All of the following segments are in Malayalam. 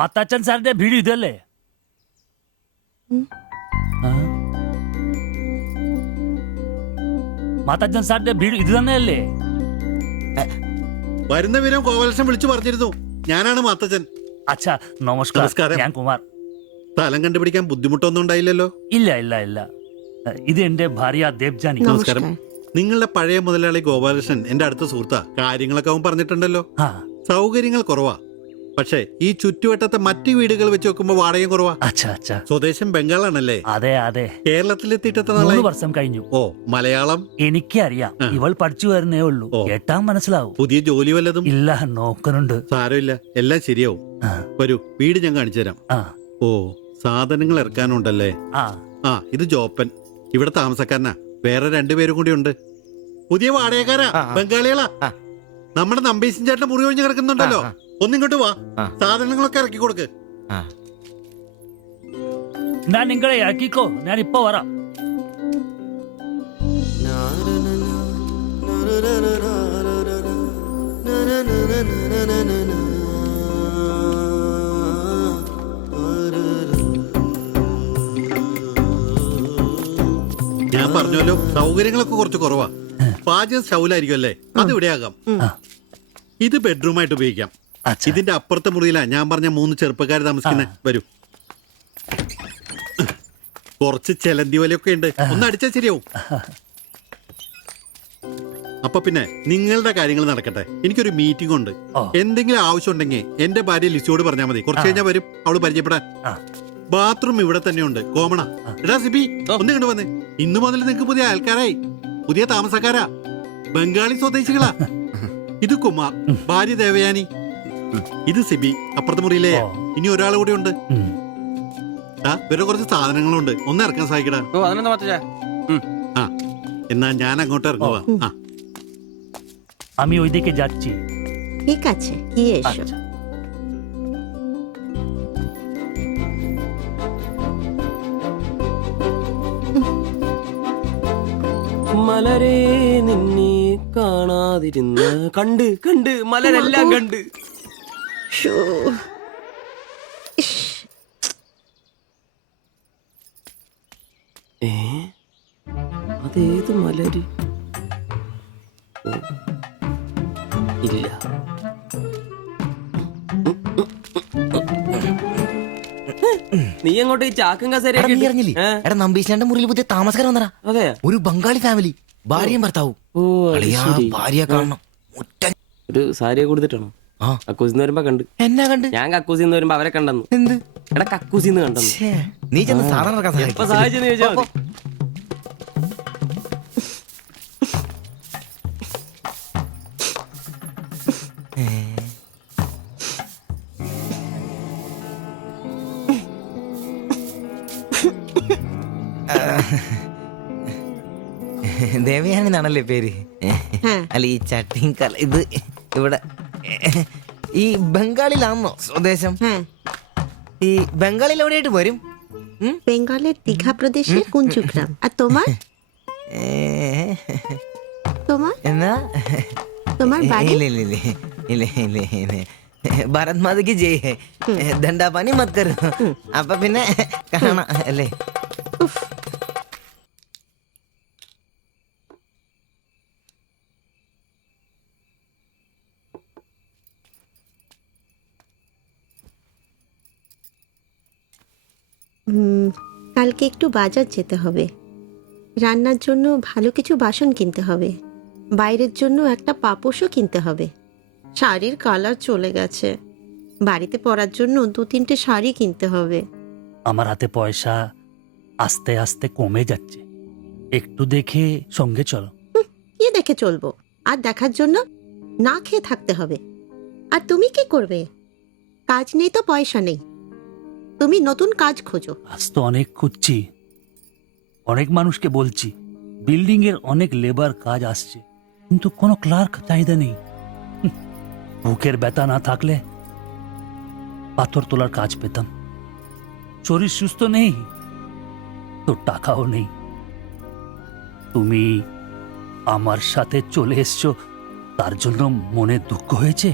മാത്താച്ചൻ സാറിന്റെ വീട് ഇതല്ലേ? മാത്താച്ചൻ സാറിന്റെ വീട് ഇത് തന്നെയല്ലേ? വരുന്ന വിവരം ഗോപാലകൃഷ്ണൻ വിളിച്ചു പറഞ്ഞിരുന്നു. ഞാനാണ് മാത്തച്ഛൻ. അച്ഛാ നമസ്കാരം. ഞാൻ കുമാർ. സ്ഥലം കണ്ടുപിടിക്കാൻ ബുദ്ധിമുട്ടൊന്നും ഉണ്ടായില്ലല്ലോ? ഇല്ല ഇല്ല ഇല്ല. ഇത് എന്റെ ഭാര്യ ദേവ്ജാനി. നമസ്കാരം. നിങ്ങളുടെ പഴയ മുതലാളി ഗോപാലകൃഷ്ണൻ എന്റെ അടുത്ത സുഹൃത്താ. കാര്യങ്ങളൊക്കെ അവൻ പറഞ്ഞിട്ടുണ്ടല്ലോ. സൗകര്യങ്ങൾ കുറവാ, പക്ഷേ ഈ ചുറ്റുവട്ടത്തെ മറ്റു വീടുകൾ വെച്ച് നോക്കുമ്പോ വാടകയും കുറവാ. സ്വദേശം ബംഗാളാണല്ലേ? അതെ അതെ. കേരളത്തിലെത്തിയിട്ട് 3 വർഷം കഴിഞ്ഞു. ഓ, മലയാളം എനിക്കറിയാം. ഇവൾ പഠിച്ചു വരുന്നേ ഉള്ളൂ. കേട്ടാൻ മനസ്സിലാവും. പുതിയ ജോലി വല്ലതും? ഇല്ല, നോക്കുന്നുണ്ട്. സാരമില്ല, എല്ലാം ശരിയാവും. വരൂ, വീട് ഞാൻ കാണിച്ചു തരാം. ഓ, സാധനങ്ങൾ ഇറക്കാനുണ്ടല്ലേ? ഇത് ജോപ്പൻ, ഇവിടെ താമസക്കാരനാ. വേറെ 2 പേരും കൂടി ഉണ്ട്. പുതിയ വാടകക്കാരാ, ബംഗാളികളാ. നമ്മുടെ നമ്പീശൻ ചേട്ടൻ മുറി ഒഴിഞ്ഞ് കിടക്കുന്നുണ്ടല്ലോ. ഒന്നിങ്ങോട്ട് വാ, സാധനങ്ങളൊക്കെ ഇറക്കി കൊടുക്ക്. ഞാൻ നിങ്ങളെ ഇറക്കിക്കോ, ഞാൻ ഇപ്പൊ വരാം. ഞാൻ പറഞ്ഞല്ലോ, സൗകര്യങ്ങളൊക്കെ കുറച്ച് കുറവാ. പാചകം സ്റ്റൗലായിരിക്കും അല്ലേ? അത് ഇവിടെയാകാം. ഇത് ബെഡ്റൂമായിട്ട് ഉപയോഗിക്കാം. ഇതിന്റെ അപ്പുറത്തെ മുറിയിലാ ഞാൻ പറഞ്ഞ 3 ചെറുപ്പക്കാർ താമസിക്കുന്നത്. വരൂ. കുറച്ച് ചെലന്തി വലയൊക്കെ ഉണ്ട്, ഒന്ന് അടിച്ചാൽ ശരിയാവും. അപ്പൊ പിന്നെ നിങ്ങളുടെ കാര്യങ്ങൾ നടക്കട്ടെ. എനിക്കൊരു മീറ്റിംഗ് ഉണ്ട്. എന്തെങ്കിലും ആവശ്യം ഉണ്ടെങ്കിൽ എന്റെ ഭാര്യ ലിസിയോട് പറഞ്ഞാൽ മതി. കുറച്ച് കഴിഞ്ഞാൽ വരും അവള് പരിചയപ്പെടാൻ. ബാത്റൂം ഇവിടെ തന്നെ ഉണ്ട്, കോമണാ. എടാ സിബി, ഒന്ന് കണ്ടു വന്നേ. ഇന്നു മുതൽ നിങ്ങൾക്ക് പുതിയ ആൾക്കാരായി, പുതിയ താമസക്കാരാ, ബംഗാളി സ്വദേശികളാ. ഇത് കുമാർ, ഭാര്യ ദേവയാനി. ഇത് സിബി, അപ്പുറത്തെ മുറിയിലെ. ഇനി ഒരാൾ കൂടി ഉണ്ട്. വേറെ കുറച്ച് സാധനങ്ങളുണ്ട്, ഒന്ന് ഇറക്കാൻ സഹായിക്കടാ. എന്നാ ഞാൻ അങ്ങോട്ട് ഇറങ്ങുവാ. আমি ওইদিকে যাচ্ছি। ঠিক আছে, গিয়ে এসো। മലരെ നിന്നെ കാണാതിരുന്ന കണ്ട് കണ്ട് മലരെല്ലാം കണ്ട്. അതേത് മലര്? ഇല്ല. നീ എങ്ങോട്ട് ഈ ചാക്കും കസേരയൊക്കെ എടാ, നമ്പീശാന്റെ മുറിയിൽ പുതിയ താമസക്കാർ വന്നടാ. അതെ, ഒരു ബംഗാളി ഫാമിലി, ഭാര്യയും ഭർത്താവും. ഭാര്യ കാണണം. ഒരു സാരിയെ കൊടുത്തിട്ടാണോ? കക്കൂസിന്ന് വരുമ്പോ കണ്ട്. എന്നാ കണ്ട്? ഞാൻ കക്കൂസിന്ന് വരുമ്പോ അവരെ കണ്ടെന്നു. എന്ത്? എടാ, കക്കൂസിന്ന് കണ്ടെന്നു. നീ ചെന്ന് സാധനം ഇറക്കാൻ എപ്പോ സഹായിച്ചെന്ന് ചോദിച്ചാ മതി. ദേവയാനെന്നാണല്ലേ പേര്? അല്ല, ഈ ചട്ടിയും കല ഇത് ഇവിടെ ഈ ബംഗാളിലാണോ സ്വദേശം? ഈ ബംഗാളിൽ എവിടെയായിട്ട് വരും? বেঙ্গলের দীঘা প্রদেশের কুঞ্জগ্রাম। আর তোমার? তোমার എന്നാ তোমার বাড়ি? ഭാരത് മാതയ്ക്ക് ജയ്. ദണ്ഡാപാനി മത് കരോ. അപ്പൊ പിന്നെ കാണാം അല്ലേ? কালকে একটু বাজার যেতে হবে। রান্নার জন্য ভালো কিছু বাসন কিনতে হবে। বাইরের জন্য একটা পাপোশও কিনতে হবে। শাড়ির কালার চলে গেছে। বাড়িতে পরার জন্য 2-3টে শাড়ি কিনতে হবে। আমার হাতে পয়সা আস্তে আস্তে কমে যাচ্ছে, একটু দেখে সঙ্গে চলো। কি দেখে চলবো? আর দেখার জন্য না খেয়ে থাকতে হবে। আর তুমি কি করবে? কাজ নেই তো পয়সা নেই, তুমি নতুন কাজ খোঁজো। আজ তো অনেক খুঁজছি, অনেক মানুষকে বলছি, বিল্ডিং এর অনেক লেবার কাজ আসছে, কিন্তু কোনো ক্লার্ক চাহিদা নেই। বুকের ব্যথা না থাকলে পাথর তোলার কাজ পেতাম। শরীর সুস্থ নেই তো টাকাও নেই। তুমি আমার সাথে চলে এসছো, তার জন্য মনে দুঃখ হয়েছে?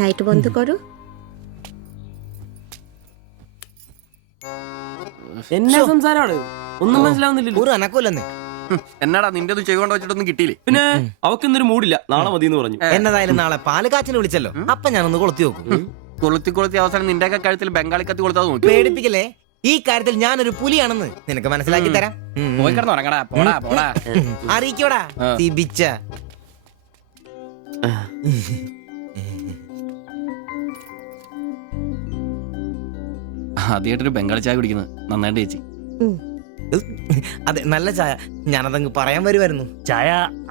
লাইট বন্ধ করো। എന്നാ സംസാരമാണ് ഒന്നും മനസ്സിലാവുന്നില്ലല്ലോ. ഒരു അനക്കൂലെന്നേ. എന്നാടാ നിന്റെ ചെയ്തുകൊണ്ട് വെച്ചിട്ടൊന്നും കിട്ടിയില്ലേ? പിന്നെ അവക്കെന്തൊരു മൂടില്ല, നാളെ മതി എന്ന് പറഞ്ഞു. എന്നതായാലും നാളെ പാല് കാച്ചിന് വിളിച്ചല്ലോ, അപ്പൊ ഞാനൊന്ന് കൊളുത്തി നോക്കും. കൊളുത്തി അവസാനം നിന്റെയൊക്കെ കഴുത്തിൽ ബംഗാളി കത്തി കൊടുത്താൽ നോക്കി. പേടിപ്പിക്കല്ലേ, ഈ കാര്യത്തിൽ ഞാനൊരു പുലിയാണെന്ന് നിനക്ക് മനസ്സിലാക്കി തരാം. പോയി കിടന്ന് ഉറങ്ങടാ. പോടാ അറിയിക്കോടാ തിബിച്ച. ആദ്യമായിട്ടൊരു ബംഗാളി ചായ കുടിക്കുന്നത് നന്നായിട്ട് ചേച്ചി. അതെ, നല്ല ചായ. ഞാനതങ്ങ് പറയാൻ വരുമായിരുന്നു. ചായ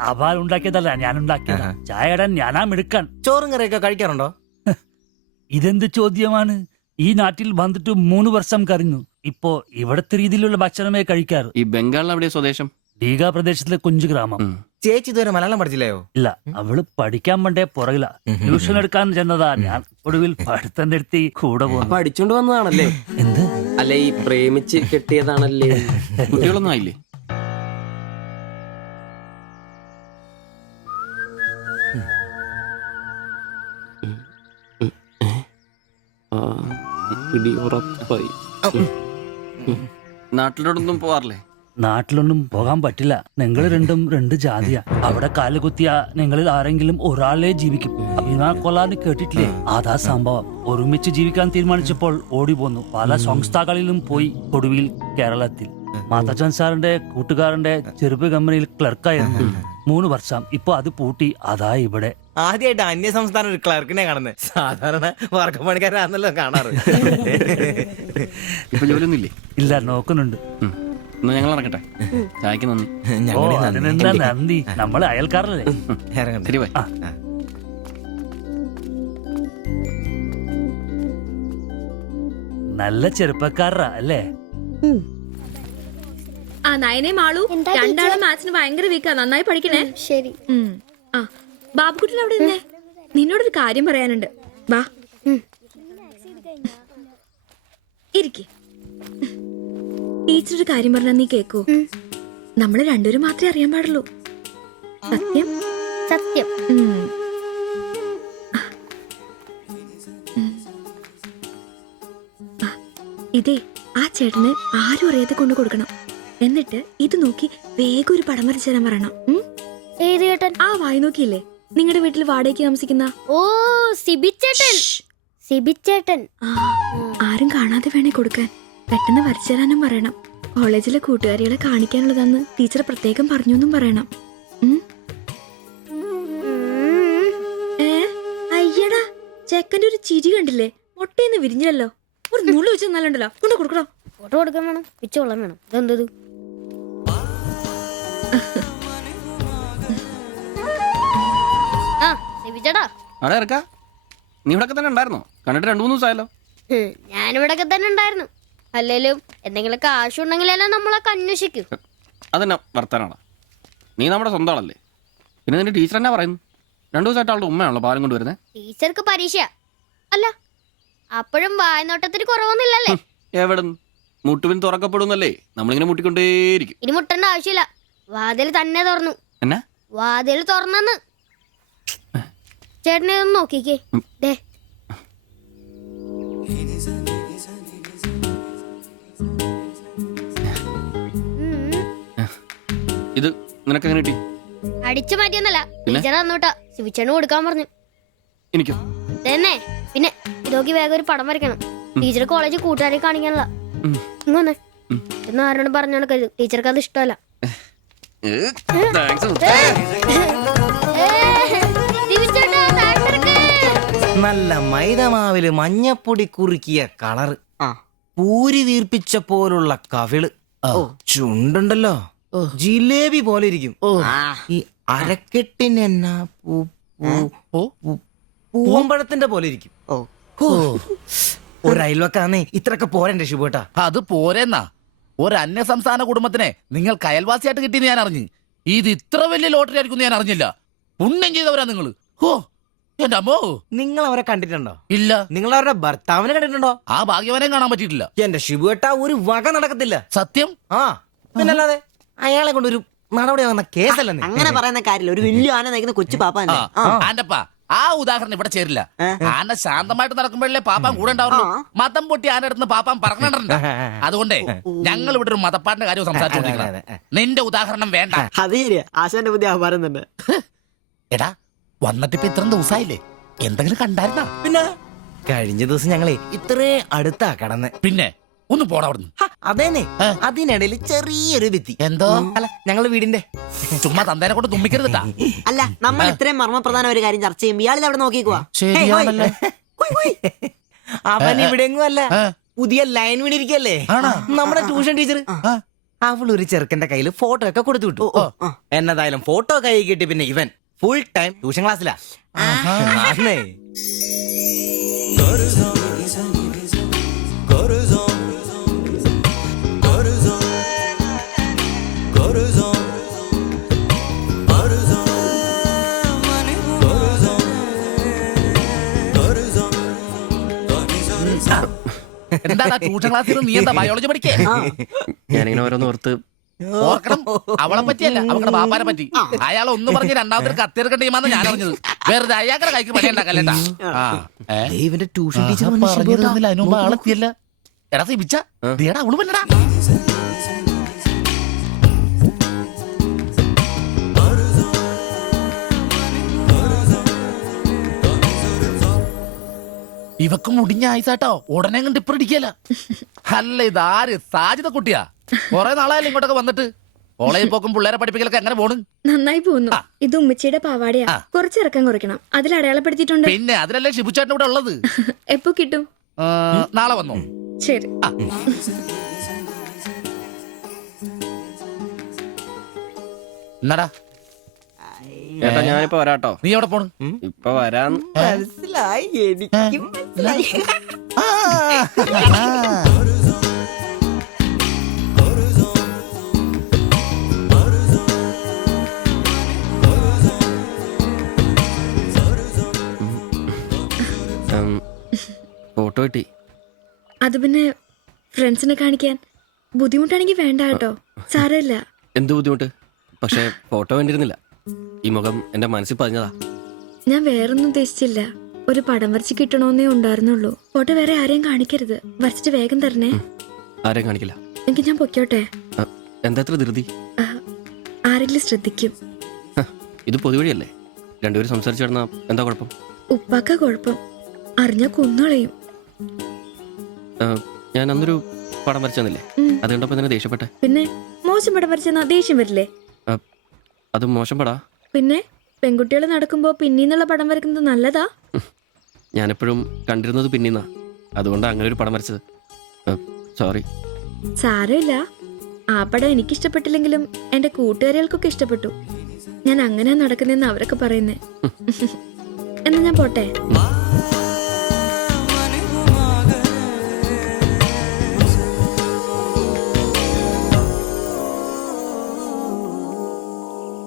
അപാൽ ഉണ്ടാക്കിയതല്ല, ഞാൻ ഉണ്ടാക്കിയതാ. ചായ ഇടാൻ ഞാനാ മിടുക്കാൻ. ചോറും കറിയൊക്കെ കഴിക്കാറുണ്ടോ? ഇതെന്ത് ചോദ്യമാണ്? ഈ നാട്ടിൽ വന്നിട്ട് 3 വർഷം കഴിഞ്ഞു. ഇപ്പോ ഇവിടത്തെ രീതിയിലുള്ള ഭക്ഷണമേ കഴിക്കാറ്. ഈ ബംഗാളിൽ എവിടെയാ സ്വദേശം? ഡീഗ പ്രദേശത്തിലെ കുഞ്ചു ഗ്രാമം. ചേച്ചി ഇതുവരെ മലയാളം പഠിച്ചില്ലയോ? ഇല്ല, അവള് പഠിക്കാൻ വേണ്ടേ പുറകില. ട്യൂഷൻ എടുക്കാൻ ചെന്നതാ. ഞാൻ ഒടുവിൽ പഠിത്തം നിർത്തി കൂടെ പോന്നു. പഠിച്ചോണ്ട് വന്നതാണല്ലേ? എന്ത്? അല്ല, ഈ പ്രേമിച്ച് കെട്ടിയതാണല്ലേ? കുട്ടികളൊന്നും ആയില്ലേ? ഉറപ്പായി. നാട്ടിലോട്ടൊന്നും പോവാറില്ലേ? നാട്ടിലൊന്നും പോകാൻ പറ്റില്ല. നിങ്ങൾ രണ്ടും 2 ജാതിയാ. അവിടെ കാലുകുത്തിയ നിങ്ങളിൽ ആരെങ്കിലും ഒരാളെ ജീവിക്കും. അഭിമാ കൊല്ലാന്ന് കേട്ടിട്ടില്ലേ? അതാ സംഭവം. ഒരുമിച്ച് ജീവിക്കാൻ തീരുമാനിച്ചപ്പോൾ ഓടി പോന്നു. പല സംസ്ഥാകളിലും പോയി. ഒടുവിൽ കേരളത്തിൽ മാത്തച്ചൻ സാറിന്റെ കൂട്ടുകാരന്റെ ചെറുപ്പ് കമ്പനിയിൽ ക്ലർക്കായിരുന്നു 3 വർഷം. ഇപ്പൊ അത് പൂട്ടി. അതാ ഇവിടെ. ആദ്യമായിട്ട് അന്യ സംസ്ഥാന ഒരു ക്ലർക്കിനെ കാണുന്നത്. സാധാരണ വർഗപ്പണിക്കാരാണല്ലോ കാണാറ്. ഇപ്പൊ ജോലിയൊന്നും ഇല്ലേ? ഇല്ല, നോക്കുന്നുണ്ട്. എന്നാ ഞങ്ങൾ നടക്കട്ടെ. ചായക്ക് നന്ദി. ഓ, അതിനെന്താ നന്ദി, നമ്മള് അയൽക്കാരല്ലേ. ശരി ബൈ. നല്ല ചെറുപ്പക്കാരാ അല്ലേ? ആ നയനെ മാളു രണ്ടാളും മാത്സിന് ഭയങ്കര വീക്കാ. നന്നായി പഠിക്കണേ. ശരി. ആ ബാബുക്കുട്ടൻ അവിടെ നിന്നേ, നിന്നോടൊരു കാര്യം പറയാനുണ്ട്. വാ ഇരിക്ക്. ടീച്ചർ ഒരു കാര്യം പറഞ്ഞാ നീ കേക്കൂ. നമ്മള് രണ്ടുപേരും മാത്രമേ അറിയാൻ പാടുള്ളൂ. സത്യം? സത്യം. ഇതേ ആ ചേട്ടന് ആരും അറിയാതെ കൊണ്ട് കൊടുക്കണം. എന്നിട്ട് ഇത് നോക്കി വേഗം ഒരു പടം വരച്ചു തരാൻ പറയണം. ഏത് ചേട്ടൻ? ആ വായി നോക്കിയില്ലേ, നിങ്ങളുടെ വീട്ടിൽ വാടകയ്ക്ക് താമസിക്കുന്ന? ഓ, സിബിച്ചേട്ടൻ. സിബിച്ചേട്ടൻ. ആരും കാണാതെ വേണേ കൊടുക്കാൻ. പെട്ടെന്ന് വരച്ചു തരാനും പറയണം. കോളേജിലെ കൂട്ടുകാരികളെ കാണിക്കാനുള്ളതാന്ന് ടീച്ചർ പ്രത്യേകം പറഞ്ഞു എന്നും പറയണം. അയ്യടാ, ചെക്കന്റെ ഒരു ചിരി കണ്ടില്ലേ? മുട്ടയെന്ന് വിരിഞ്ഞല്ലോ. ഒരു നുള്ളു വെച്ച് നല്ലുണ്ടല്ലോ. കൊണ്ട് കൊടുക്കണോ? ഫോട്ടോ കൊടുക്കാൻ വേണം, പിച്ചോളം വേണം. ഇതെന്തത്? ആ സിബിച്ചേട്ടാ. അവിടെ ഇറക്കാ. നീ ഇവിടെ തന്നെ ഉണ്ടായിരുന്നോ? കണ്ടിട്ട് 2-3 ദിവസമായല്ലോ. ഞാനിവിടൊക്കെ തന്നെ ഉണ്ടായിരുന്നു. അല്ലേലും എന്തെങ്കിലും കാശുണ്ടെങ്കിലെല്ലാം നമ്മളൊക്കെ അന്വേഷിക്കും. അതെന്നാ വർത്താനാണ്? നീ നമ്മുടെ സ്വന്തം ആളല്ലേ. പിന്നെ നിന്റെ ടീച്ചർ എന്നാ പറയുന്നു? 2 ദിവസമായിട്ട് അവളുടെ ഉമ്മയാണല്ലോ പാലും കൊണ്ടുവരുന്നത്. ടീച്ചർക്ക് പരീക്ഷ അല്ല, അപ്പോഴും വായനോട്ടത്തിന് കുറവൊന്നുമില്ലല്ലേ? എവിടെ മുട്ടുവിൻ തുറക്കപ്പെടുന്നല്ലേ? നമ്മളിങ്ങനെ മുട്ടിക്കൊണ്ടേയിരിക്കും. ഇനി മുട്ടേണ്ട ആവശ്യമില്ല. വാതിൽ തന്നെ തുറന്നു. എന്നാ വാതിൽ തുറന്നെന്ന്. ചേട്ടനെ ഒന്ന് നോക്കിക്കേ. ദേ ഇത് നിനക്ക് എങ്ങനെ കിട്ടി? അടിച്ചു മാറ്റിയൊന്നല്ല, ടീച്ചർ തന്നോട്ടാ. ശിവച്ചേണ് കൊടുക്കാൻ പറഞ്ഞു. എനിക്കോ? തന്നെ. പിന്നെ ഇതൊക്കെ വേഗം ഒരു പടം വരയ്ക്കണം. ടീച്ചർ കോളേജിൽ കൂട്ടുകാരെ കാണിക്കാനുള്ള. ഇങ്ങനെ എന്ന് ആരോടും പറഞ്ഞു നടക്കരുത്. ടീച്ചർക്ക് അത് ഇഷ്ടമല്ല. നല്ല മൈദമാവില് മഞ്ഞപ്പൊടി കുറുക്കിയ കളറ്, പൂരി വീർപ്പിച്ച പോലുള്ള കവിള്, ചുണ്ടുണ്ടല്ലോ ജിലേബി പോലെ ഇരിക്കും. ഈ അരക്കെട്ടിനെന്നാ പൂവമ്പഴത്തിന്റെ പോലെ ഇരിക്കും. ഒരു അയൽവക്കാന്നേ ഇത്രയൊക്കെ പോരണ്ടേ ശുഭേട്ടാ? അത് പോരെന്നാ. ഒരു അന്യ സംസ്ഥാന കുടുംബത്തിനെ നിങ്ങൾക്ക് അയൽവാസിയായിട്ട് കിട്ടിയെന്ന് ഞാൻ അറിഞ്ഞു. ഇത് ഇത്ര വലിയ ലോട്ടറി ആയിരിക്കും ഞാൻ അറിഞ്ഞില്ല. പുണ്യം ചെയ്തവരാ നിങ്ങള്. ഓ എന്റെ അമ്മോ. നിങ്ങൾ അവരെ കണ്ടിട്ടുണ്ടോ? ഇല്ല. നിങ്ങൾ അവരുടെ ഭർത്താവിനെ കണ്ടിട്ടുണ്ടോ? ആ ഭാഗ്യവാനെ കാണാൻ പറ്റിയിട്ടില്ല. എന്റെ ശുഭേട്ടാ, ഒരു വക നടക്കത്തില്ല. സത്യം. ആ പിന്നല്ലാതെ അയാളെ കൊണ്ടൊരു നടപടി വന്ന കേസല്ലെന്ന്. അങ്ങനെ പറയുന്ന കാര്യമില്ല. ഒരു വലിയ ആന നയിക്കുന്ന കൊച്ചു പാപ്പ. ആന്റപ്പാ, ആ ഉദാഹരണം ഇവിടെ ചേരില്ല. ആന ശാന്തമായിട്ട് നടക്കുമ്പോഴല്ലേ പാപ്പാൻ കൂടെ ഉണ്ടാവുള്ളൂ. മതം പൊട്ടി ആന അടുത്ത് പാപ്പാൻ പറഞ്ഞിട്ടുണ്ട്. അതുകൊണ്ടേ ഞങ്ങൾ ഇവിടെ ഒരു മതപ്പാടിന്റെ കാര്യം സംസാരിച്ചോണ്ടിരിക്കുന്നത്. നിന്റെ ഉദാഹരണം വേണ്ട. അത് ശരിയാ, ആശാന്റെ പുതിയ ആഹാരം തന്നെ. എടാ വന്നിട്ടിപ്പോ ഇത്രയും ദിവസമായില്ലേ, എന്തെങ്കിലും കണ്ടായിരുന്നാ? പിന്നെ കഴിഞ്ഞ ദിവസം ഞങ്ങളെ ഇത്രേ അടുത്താ കടന്ന്. പിന്നെ ഒന്ന് പോടാ അവിടുന്ന്. അതേനെ, അതിനിടയിൽ ചെറിയൊരു ഭിത്തി. എന്തോ അല്ല, ഞങ്ങള് വീടിന്റെ ചുമ്മാ തന്തേനെ കൊണ്ട് തുമ്മിക്കരുതാ. അല്ല, നമ്മൾ ഇത്രയും മർമ്മപ്രധാന ഒരു കാര്യം ചർച്ച ചെയ്യുമ്പോൾ ഇയാളിത് അവിടെ നോക്കിക്കുവാ. ശരിയാണല്ലോ. അവൻ ഇവിടെയെങ്ങും അല്ല, പുതിയ ലൈൻ വീണിരിക്കല്ലേ നമ്മുടെ ട്യൂഷൻ ടീച്ചർ. അവളൊരു ചെറുക്കന്റെ കയ്യിൽ ഫോട്ടോ ഒക്കെ കൊടുത്തു വിട്ടു. എന്നതായാലും ഫോട്ടോ കൈ കിട്ടി. പിന്നെ ഇവൻ ഫുൾ ടൈം ട്യൂഷൻ ക്ലാസ്സിലാ. ആന്നേ. എന്താ ട്യൂഷൻ ക്ലാസ്സിൽ നീ എന്താ ബയോളജി പഠിക്കേ? ഞാനിങ്ങനെ ഓരോന്ന് ഓർത്ത് ഓർക്കണം, അവളെ പറ്റിയല്ല, അവളുടെ ബാപ്പാനെ പറ്റി. അയാൾ ഒന്ന് പറഞ്ഞ് രണ്ടാമത്തെ കത്തിയെടുക്കേണ്ട ടീമാന്ന് ഞാൻ അറിഞ്ഞത്. വെറുതെ അയാളുടെ കൈക്ക് പണി ഉണ്ടാക്കല്ലേട്ടാ. ഇവന്റെ ട്യൂഷൻ ടീച്ചർ അതിന് മുമ്പ് ആളെത്തിയല്ല. എടാ സിബിച്ച ദേടാ അവള് പറ്റടാ. ഇവക്ക് മുടിഞ്ഞ ആയിസാട്ടോ, ഉടനെ കണ്ട് ഇപ്പൊ ഇടിക്കല. അല്ല ഇതാര് സാജിത കുട്ടിയാ? കൊറേ നാളായാലും ഇങ്ങോട്ടൊക്കെ വന്നിട്ട്. കോളേജിൽ പോക്കും പിള്ളേരെ പഠിപ്പിക്കലൊക്കെ എങ്ങനെ പോണ്? നന്നായി പോകുന്നു. ഇത് ഉമ്മച്ചിയുടെ പാവാടയാ, കുറച്ചിറക്കം കുറയ്ക്കണം. അതിൽ അടയാളപ്പെടുത്തിയിട്ടുണ്ട്. പിന്നെ അതിലല്ലേ ഷിബുച്ചേട്ടൻ ഇവിടെ ഉള്ളത്. എപ്പോ കിട്ടും? നാളെ വന്നോ? ശരി. എന്നാടാ ചേട്ടാ ഞാനിപ്പോ വരാട്ടോ. നീ എവിടെ പോണ്? ഇപ്പൊ വരാൻ. മനസ്സിലായി, എനിക്കും മനസ്സിലായി. ഫോട്ടോ കിട്ടി. അത് പിന്നെ ഫ്രണ്ട്സിനെ കാണിക്കാൻ ബുദ്ധിമുട്ടാണെങ്കിൽ വേണ്ട കേട്ടോ, സാരമില്ല. എന്ത് ബുദ്ധിമുട്ട്? പക്ഷെ ഫോട്ടോ വേണ്ടിയിരുന്നില്ല. ഈ മുഖം എന്റെ മനസ്സിൽ പതിഞ്ഞതാ. ഞാൻ വേറൊന്നും ഉദ്ദേശിച്ചില്ല. ഒരു പടം വരച്ച് കിട്ടണമെന്നേ ഉണ്ടായിരുന്നുള്ളൂ. ഫോട്ടോ വേറെ ആരെയും കാണിക്കരുത്. വരച്ചിട്ട് വേഗം തരണേ. ആരെയും കാണിക്കില്ല. എനിക്ക് ഞാൻ പൊക്കോട്ടെ? എന്താ ഇത്ര ധൃതി? ആരെങ്കിലും ശ്രദ്ധിക്കും. ഇത് പൊതുവഴിയല്ലേ, രണ്ടുപേരും സംസാരിച്ചു കിടന്നാ എന്താ കുഴപ്പം? ഉപ്പാക്ക കുഴപ്പം, അറിഞ്ഞാ കൊന്നുകളയും. ഞാൻ അന്നൊരു പടം വരച്ചെന്നില്ലേ, അത് കണ്ടപ്പോ തന്നെ ദേഷ്യപ്പെട്ടെ. പിന്നെ മോശം പടം വരച്ചെന്നാ ദേഷ്യം വരില്ലേ? അത് മോശം പടാ. പിന്നെ പെൺകുട്ടികൾ നടക്കുമ്പോ പിന്നീന്നുള്ള പടം വരക്കുന്നത് നല്ലതാ. ഞാനെപ്പോഴും കണ്ടിരുന്നത് പിന്നീന്നാ, അതുകൊണ്ടാ അങ്ങനെ ഒരു പടം വരച്ചത്. സോറി. സാരമില്ല. ആ പടം എനിക്കിഷ്ടപ്പെട്ടില്ലെങ്കിലും എന്റെ കൂട്ടുകാരികൾക്കൊക്കെ ഇഷ്ടപ്പെട്ടു. ഞാൻ അങ്ങനെ നടക്കുന്നതെന്ന് അവരൊക്കെ പറയുന്നേ. എന്നാ ഞാൻ പോട്ടെ.